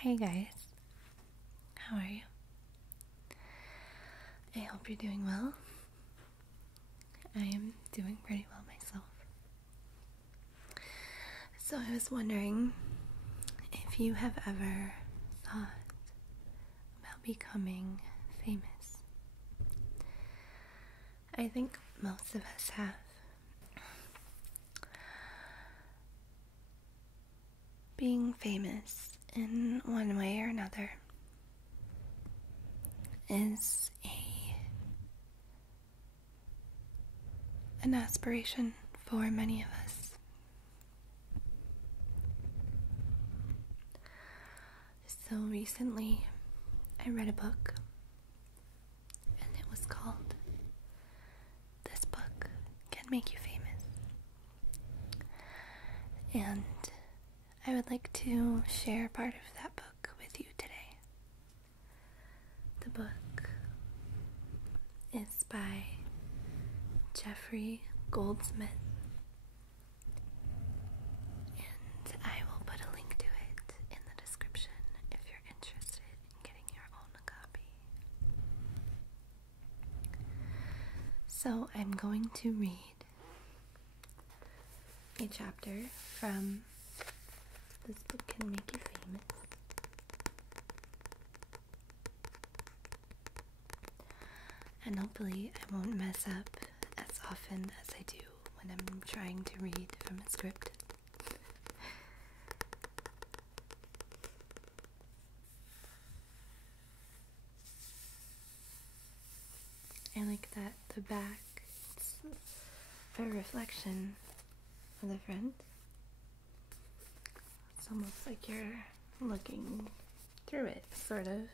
Hey guys, how are you? I hope you're doing well. I am doing pretty well myself. So I was wondering if you have ever thought about becoming famous. I think most of us have. Being famous in one way or another is an aspiration for many of us. So recently I read a book and it was called "This Book Can Make You Famous." And I would like to share part of that book with you today. The book is by Jeffrey Goldsmith, and I will put a link to it in the description if you're interested in getting your own copy. So I'm going to read a chapter from This Book Can Make You Famous. And hopefully I won't mess up as often as I do when I'm trying to read from a script. I like that the back, it's a reflection of the front. It's almost like you're looking through it, sort of,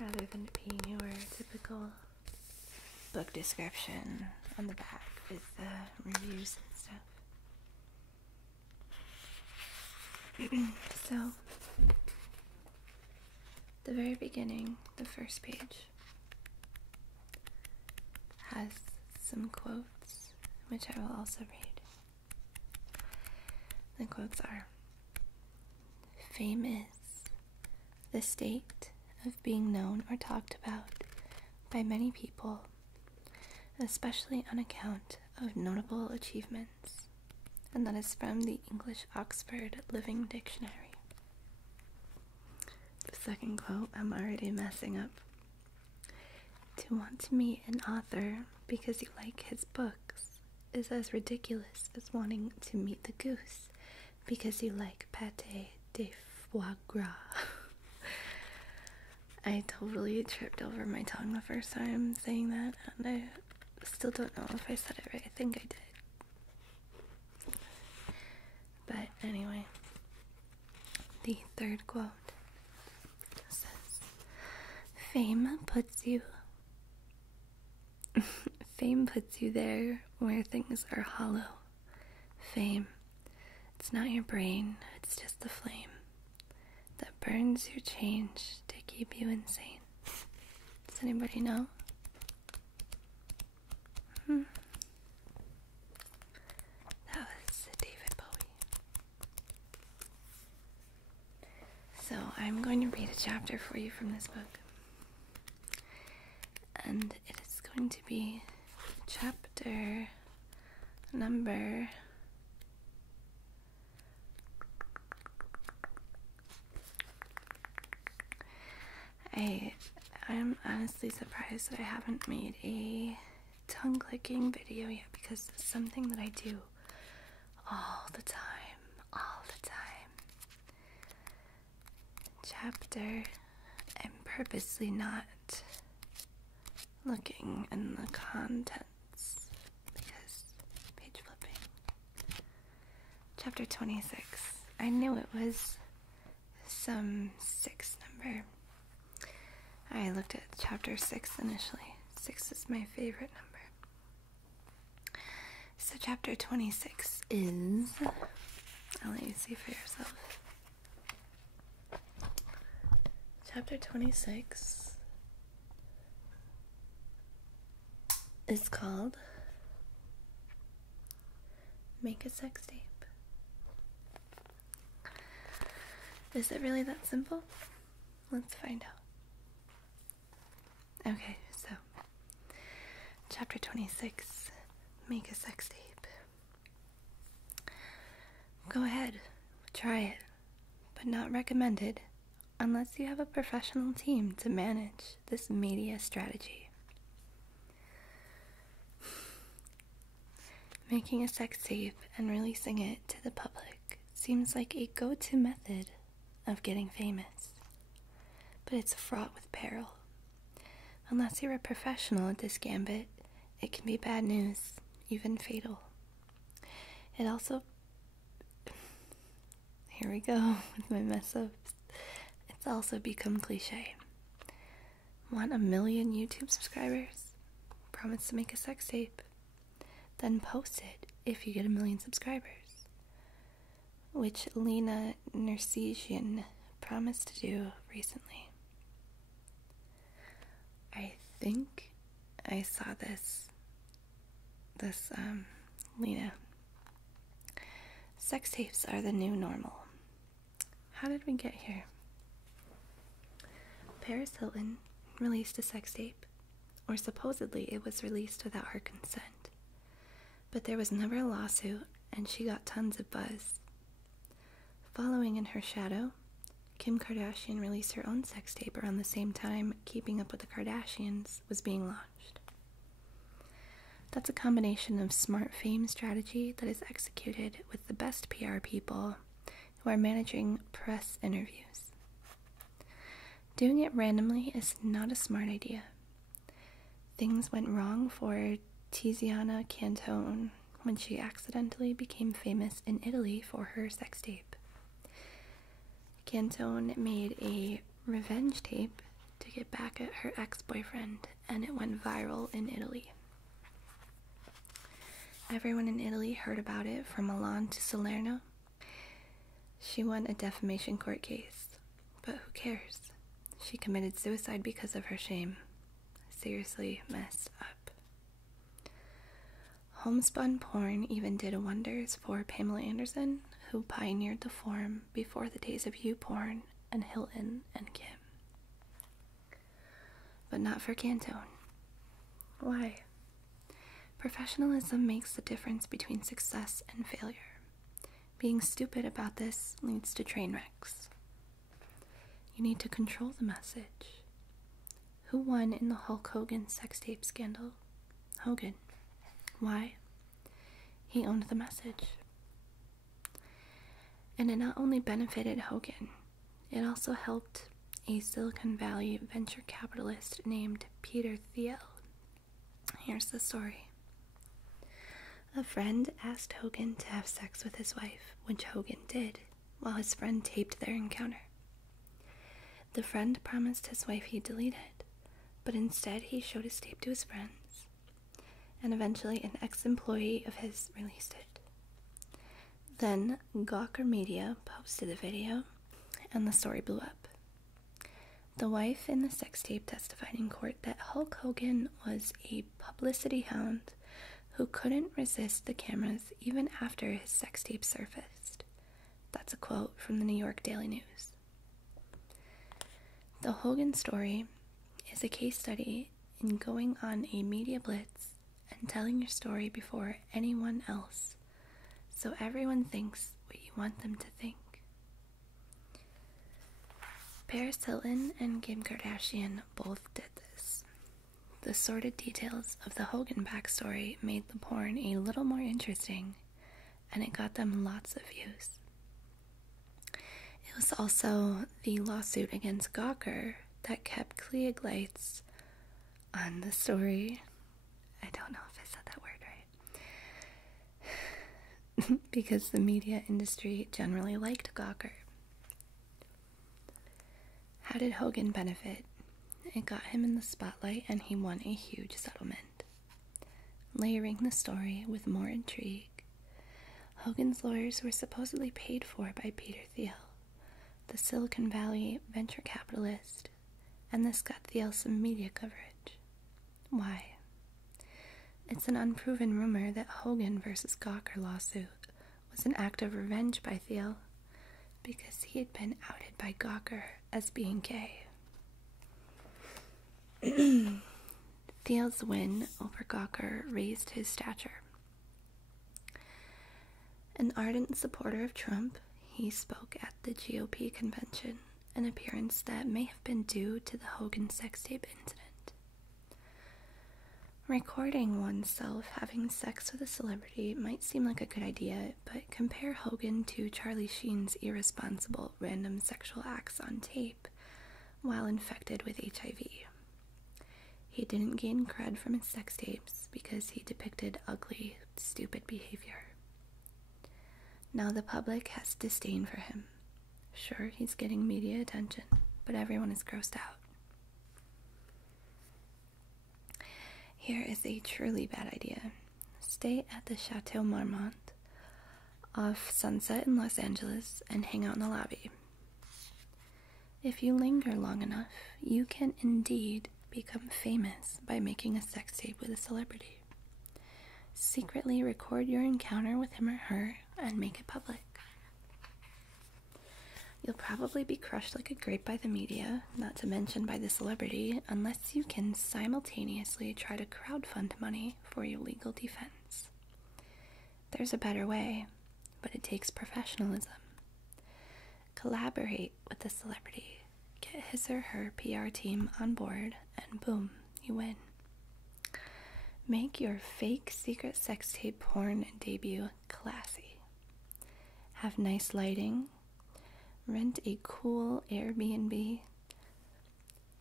rather than it being your typical book description on the back with the reviews and stuff. So, the very beginning, the first page, has some quotes, which I will also read. The quotes are: "Fame is the state of being known or talked about by many people, especially on account of notable achievements." And that is from the English Oxford Living Dictionary. The second quote, I'm already messing up. "To want to meet an author because you like his books is as ridiculous as wanting to meet the goose because you like pâté de foie gras." I totally tripped over my tongue the first time saying that, and I still don't know if I said it right. I think I did. But anyway, the third quote says, Fame puts you there where things are hollow. Fame, it's not your brain, it's just the flame that burns your change to keep you insane." Does anybody know? That was David Bowie. So I'm going to read a chapter for you from this book. And it is going to be chapter number I'm honestly surprised that I haven't made a tongue clicking video yet, because it's something that I do all the time. Chapter, I'm purposely not looking in the contents because page flipping. Chapter 26. I knew it was some 6 number. I looked at chapter 6 initially. 6 is my favorite number. So chapter 26 is, I'll let you see for yourself. Chapter 26 is called Make a Sex Tape. Is it really that simple? Let's find out. Okay, so chapter 26, make a sex tape. Go ahead, try it, but not recommended unless you have a professional team to manage this media strategy. Making a sex tape and releasing it to the public seems like a go-to method of getting famous, but it's fraught with peril. Unless you're a professional at this gambit, it can be bad news, even fatal. It also... Here we go with my mess-ups. It's also become cliche. Want 1 million YouTube subscribers? Promise to make a sex tape. Then post it if you get 1 million subscribers. Which Lena Nersesian promised to do recently. I think I saw this Lena. Sex tapes are the new normal. How did we get here? Paris Hilton released a sex tape, or supposedly it was released without her consent. But there was never a lawsuit, and she got tons of buzz. Following in her shadow, Kim Kardashian released her own sex tape around the same time Keeping Up with the Kardashians was being launched. That's a combination of smart fame strategy that is executed with the best PR people who are managing press interviews. Doing it randomly is not a smart idea. Things went wrong for Tiziana Cantone when she accidentally became famous in Italy for her sex tape. Cantone made a revenge tape to get back at her ex-boyfriend, and it went viral in Italy. Everyone in Italy heard about it, from Milan to Salerno. She won a defamation court case, but who cares? She committed suicide because of her shame. Seriously messed up. Homespun porn even did wonders for Pamela Anderson, who pioneered the form before the days of YouPorn and Hilton and Kim. But not for Cantone. Why? Professionalism makes the difference between success and failure. Being stupid about this leads to train wrecks. You need to control the message. Who won in the Hulk Hogan sex tape scandal? Hogan. Why? He owned the message. And it not only benefited Hogan, it also helped a Silicon Valley venture capitalist named Peter Thiel. Here's the story. A friend asked Hogan to have sex with his wife, which Hogan did, while his friend taped their encounter. The friend promised his wife he'd delete it, but instead he showed his tape to his friends, and eventually an ex-employee of his released it. Then Gawker Media posted the video, and the story blew up. The wife in the sex tape testified in court that Hulk Hogan was a publicity hound who couldn't resist the cameras even after his sex tape surfaced. That's a quote from the New York Daily News. The Hogan story is a case study in going on a media blitz and telling your story before anyone else, so everyone thinks what you want them to think. Paris Hilton and Kim Kardashian both did this. The sordid details of the Hogan backstory made the porn a little more interesting, and it got them lots of views. It was also the lawsuit against Gawker that kept Klieg lights on the story. I don't know if I said that word right. Because the media industry generally liked Gawker. How did Hogan benefit? It got him in the spotlight, and he won a huge settlement. Layering the story with more intrigue, Hogan's lawyers were supposedly paid for by Peter Thiel, the Silicon Valley venture capitalist, and this got Thiel some media coverage. Why? It's an unproven rumor that Hogan versus Gawker lawsuit was an act of revenge by Thiel, because he had been outed by Gawker as being gay. Thiel's win over Gawker raised his stature. An ardent supporter of Trump, he spoke at the GOP convention, an appearance that may have been due to the Hogan sex tape incident. Recording oneself having sex with a celebrity might seem like a good idea, but compare Hogan to Charlie Sheen's irresponsible random sexual acts on tape while infected with HIV. He didn't gain cred from his sex tapes because he depicted ugly, stupid behavior. Now the public has disdain for him. Sure, he's getting media attention, but everyone is grossed out. Here is a truly bad idea. Stay at the Chateau Marmont off Sunset in Los Angeles and hang out in the lobby. If you linger long enough, you can indeed become famous by making a sex tape with a celebrity. Secretly record your encounter with him or her and make it public. You'll probably be crushed like a grape by the media, not to mention by the celebrity, unless you can simultaneously try to crowdfund money for your legal defense. There's a better way, but it takes professionalism. Collaborate with the celebrity, get his or her PR team on board, and boom, you win. Make your fake secret sex tape porn debut classy. Have nice lighting. Rent a cool Airbnb.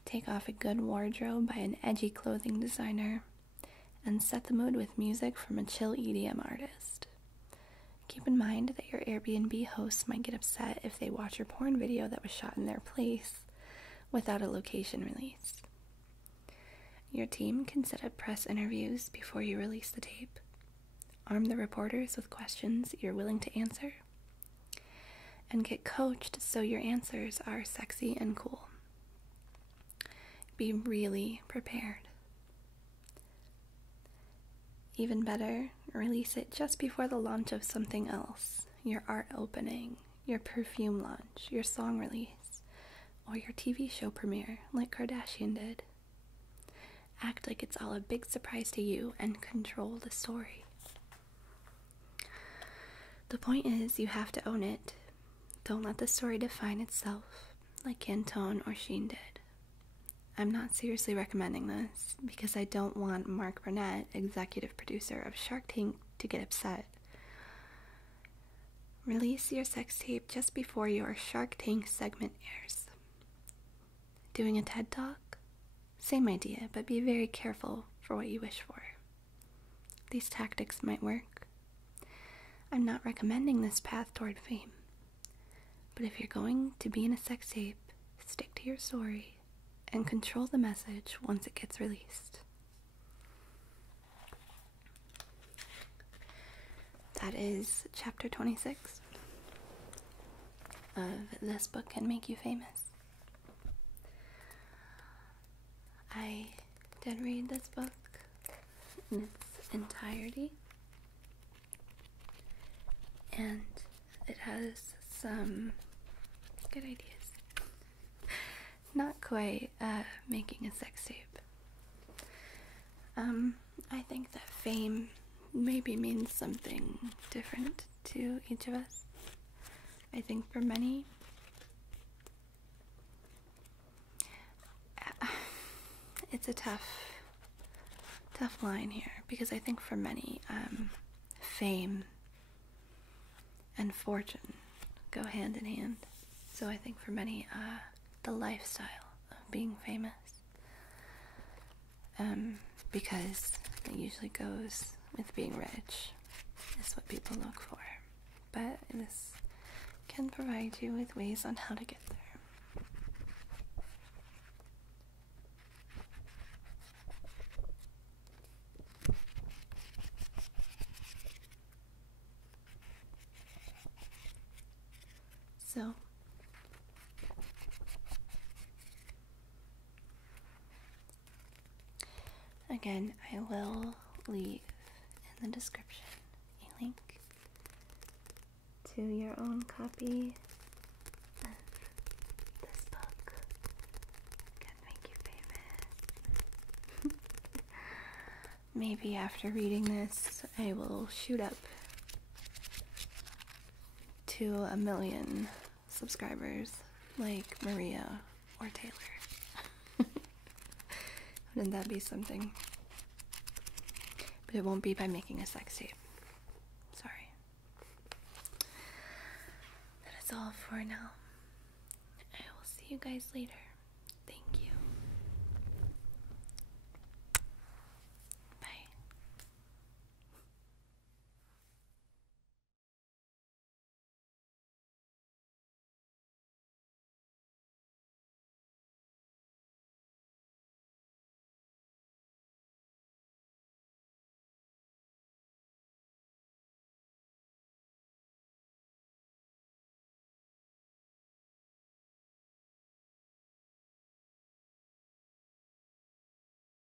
Take off a good wardrobe by an edgy clothing designer. And set the mood with music from a chill EDM artist. Keep in mind that your Airbnb hosts might get upset if they watch your porn video that was shot in their place without a location release. Your team can set up press interviews before you release the tape. Arm the reporters with questions you're willing to answer. And get coached so your answers are sexy and cool. Be really prepared. Even better, release it just before the launch of something else. Your art opening, your perfume launch, your song release, or your TV show premiere like Kardashian did. Act like it's all a big surprise to you and control the story. The point is, you have to own it. Don't let the story define itself, like Cantone or Sheen did. I'm not seriously recommending this, because I don't want Mark Burnett, executive producer of Shark Tank, to get upset. Release your sex tape just before your Shark Tank segment airs. Doing a TED Talk? Same idea, but be very careful for what you wish for. These tactics might work. I'm not recommending this path toward fame. But if you're going to be in a sex tape, stick to your story and control the message once it gets released. That is chapter 26 of This Book Can Make You Famous. I did read this book in its entirety, and it has some good ideas. Not quite making a sex tape. I think that fame maybe means something different to each of us. I think for many, it's a tough line here, because I think for many, fame and fortune go hand in hand. So I think for many, the lifestyle of being famous, because it usually goes with being rich, is what people look for. But this can provide you with ways on how to get there. So, again, I will leave in the description a link to your own copy maybe after reading this, I will shoot up to 1 million subscribers like Maria or Taylor. Wouldn't that be something? But it won't be by making a sex tape. Sorry. That is all for now. I will see you guys later.